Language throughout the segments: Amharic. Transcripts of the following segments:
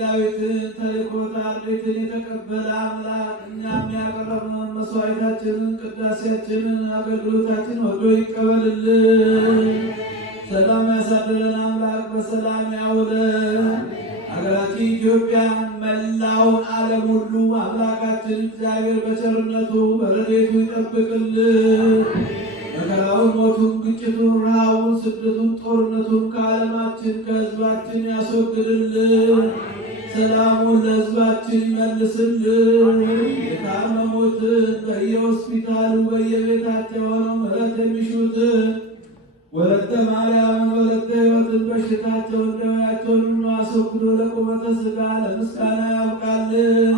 ዳዊትን ተልኮተ አርድእትን የተቀበለ አምላክ እኛም ያቀረብነውን መስዋዕታችንን፣ ቅዳሴያችንን፣ አገልግሎታችን ወዶ ይቀበልልን። ሰላም ያሳድረን አምላክ በሰላም ያውለን። ሀገራችን ኢትዮጵያ መላውን ዓለም ሁሉ አምላካችን እግዚአብሔር በቸርነቱ በረድኤቱ ይጠብቅልን። መከራውን፣ ሞቱን፣ ግጭቱን፣ ረሃቡን፣ ስደቱን፣ ጦርነቱን ከዓለማችን ከሕዝባችን ያስወግድልን። ሰላሙን ለሕዝባችን ይመልስልን። የታመሙትን በየሆስፒታሉ በየቤታቸው ሆነው ምሕረት የሚሹትን ወለተ ማርያምን ወለተ ሕይወትን በሽታቸውን ደዌያቸውን ሁሉ አስወግዶ ለቁመተ ሥጋ ለምስጋና ያብቃልን።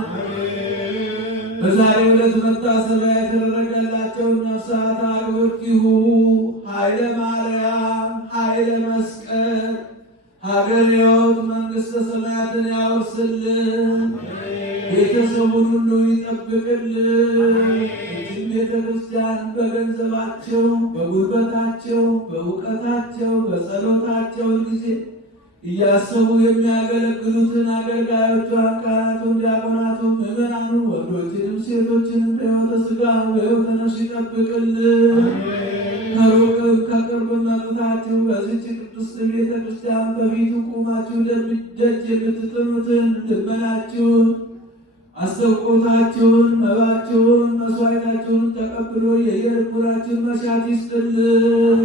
በዛሬው ዕለት መታሰቢያ የተደረገላቸውን ነፍሳት አግብርቲሁ ኃይለ ማርያም ኃይለ መስቀል ሀገር ሕይወት መንግሥተ ሰማያትን ያወርስልን። ቤተሰቡን ሁሉ ይጠብቅልን። ቤተ ክርስቲያን በገንዘባቸው፣ በጉልበታቸው፣ በእውቀታቸው፣ በጸሎታቸው ጊዜ እያሰቡ የሚያገለግሉትን አገልጋዮቿን፣ ካህናቱን፣ ዲያቆናቱን፣ ምዕመናኑን፣ ወንዶችንም ሴቶችንም በሕይወተ ሥጋ በሕይወተ ነፍስ ይጠብቅልን። ከሩቅም ከቅርብም መጥታችሁ በዚች ቅድስት ቤተ ክርስቲያን በፊቱ ቁማችሁ ደጅ የምትጥኑትን ልመናችሁን፣ አስተውቆታችሁን፣ መባችሁን፣ መስዋዕታችሁን ተቀብሎ የየልቡናችሁን መሻት ይስጥልን።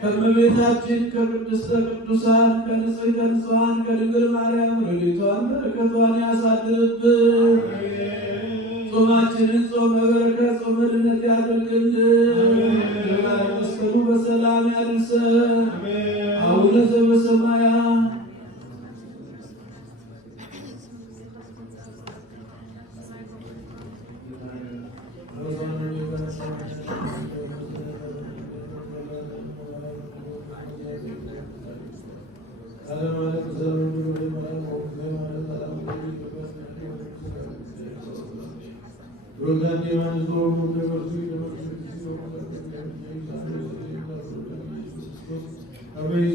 ከእመቤታችን ከቅድስተ ቅዱሳን ከንጽሕተ ንጹሐን ከድንግል ማርያም ረድኤቷን በረከቷን ያሳድርብን። ጾማችንን ጾመ በረከት ጾመ ድነት ያድርግልን። መስቀሉ በሰላም ያድርሰን። አቡነ ዘበሰማያት Amen.